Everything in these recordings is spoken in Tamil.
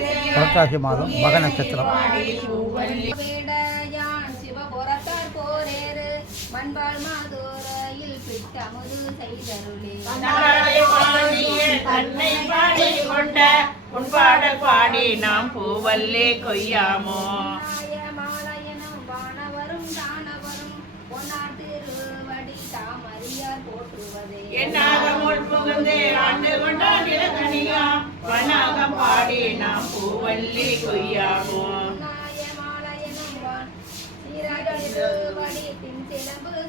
புரட்டாசி மாதம் மக நட்சத்திரம். மண்பால் மாதோரையில் பிட்டமுது செய்தருளே தன்னை பாடி கொண்ட உன்பாடல் பாடி நாம் பூவல்லே கொய்யாமோ மாலயனும் வானவரும் தானவரும் பொன்னாட்டிருவடி தாமறியார் போற்றுவதே என்னாக முள் புகுந்து ஆண்டு கொண்டால் இலக்கணியா வனாகம் பாடி நாம் பூவல்லே கொய்யாமோ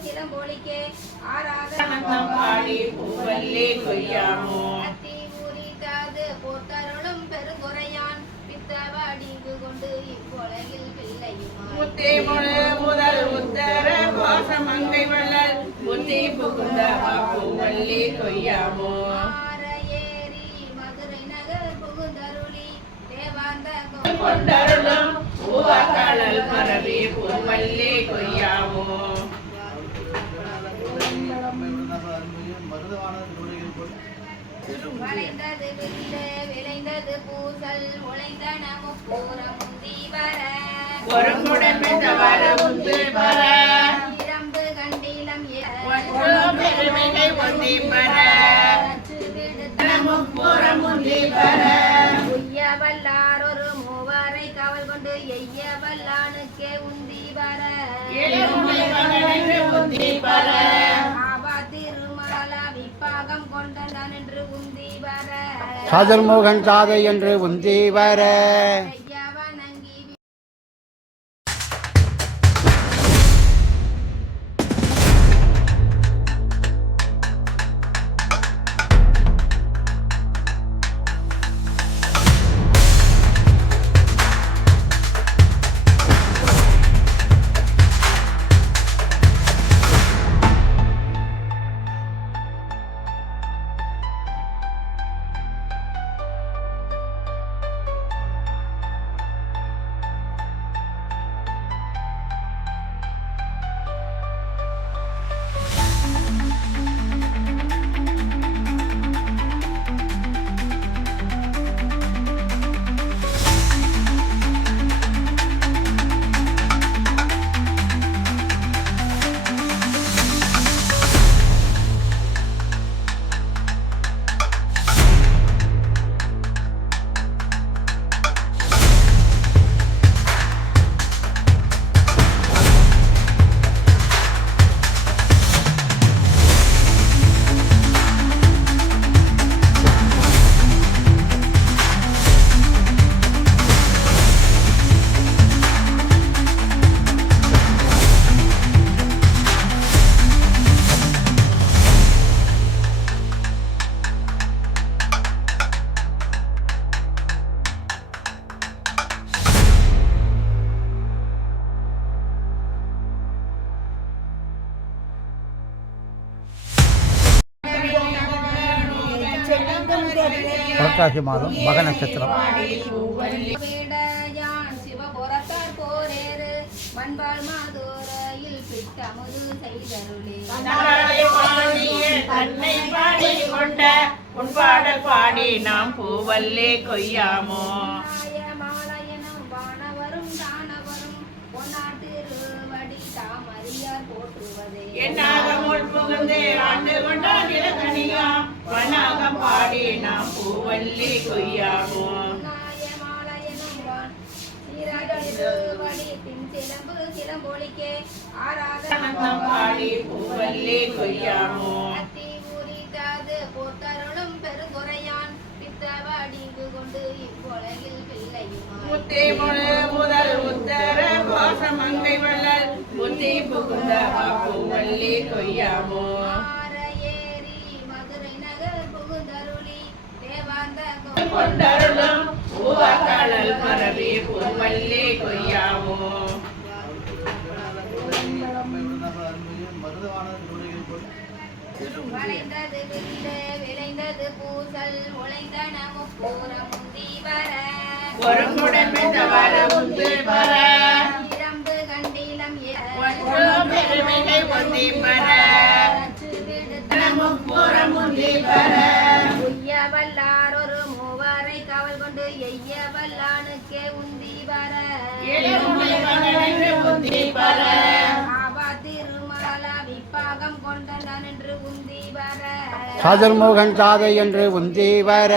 சிலம்பொலிக்கே ஆராதனம் பாடி பூவல்லே கொய்யாமோ போத்தருளும் பெருங்குறையான் பித்தவடிவு கொண்டு இவ்வுலகில் முத்தே முழு முதல் உத்தர பாசமங்கை வள்ளல் முத்தி புகுந்த பூவல்லே கொய்யாமோ ஏறி மதுரை நகர் புகுந்தருளி தேவாந்த கொண்டருளும் பூவாக்காளல் மரபி பூவல்லே கொய்யாமோ வளைந்தது வில்லு விளைந்தது பூசல் உழைந்தன முப்பூரம் முந்தி வர ஒரு குடம்பு தவற முந்து வர இரம்பு கண்டிலம் பெருமைகை ஒந்தி வர முப்பூரம் முந்தி வர உய்ய வல்லார் ஒரு மூவரை காவல் கொண்டு எய்ய வல்லானுக்கே உந்தி வர உந்தி வர கொண்டான் என்று உந்தி வர சாதல் மோகன் சாதை என்று உந்தி வர புரட்டாசி மாதம் மக நட்சத்திரம். சிவபுரத்தார் போரேறு மண்பால் மாதோரையில் பிட்டமுது செய்தருளே தன்னை பாடி கொண்ட உன்பாடல் பாடி நாம் பூவல்லே கொய்யாமோ மாலயனும் வானவரும் தானவரும் பொன்னாட்டிருவடி தாமறியார் போற்றுவதே என்னாக முள் புகுந்து ஆண்டு கொண்டால் இலக்கணியா வனாகம் பாடி நாம் பூவல்லே கொய்யாமோ சிலம்பொலிக்கே ஆராதனம் பாடி பூவல்லே கொய்யாமோ போத்தருளும் பெருங்குறையான் பித்தவடிவு கொண்டு இவ்வுலகில் முத்தே முழு முதல் உத்தர பாசமங்கை வள்ளல் முத்தி புகுந்த பூவல்லே கொய்யாமோ ஏறி மதுரை நகர் புகுந்தருளி தேவாந்த கொண்டருளும் பூவாக்காளல் மரபி பூவல்லே கொய்யாமோ வளைந்தது வில்லு விளைந்தது பூசல் உழைந்தன முப்பூரம் முந்தி வர ஒரு குடம்பு தவற முந்து வர இரம்பு கண்டிலம் பெருமைகை ஒந்தி வர முப்பூரம் முந்தி வர உய்ய வல்லார் ஒரு மூவரை காவல் கொண்டு எய்ய வல்லானுக்கே உந்தி வர ஏழுமலை மகனென்று உந்தி வர ஆவா திருமாலா விப்பாகம் கொண்டான் என்று உந்தி வர சாதல் மோகன் தாதை என்று உந்தி வர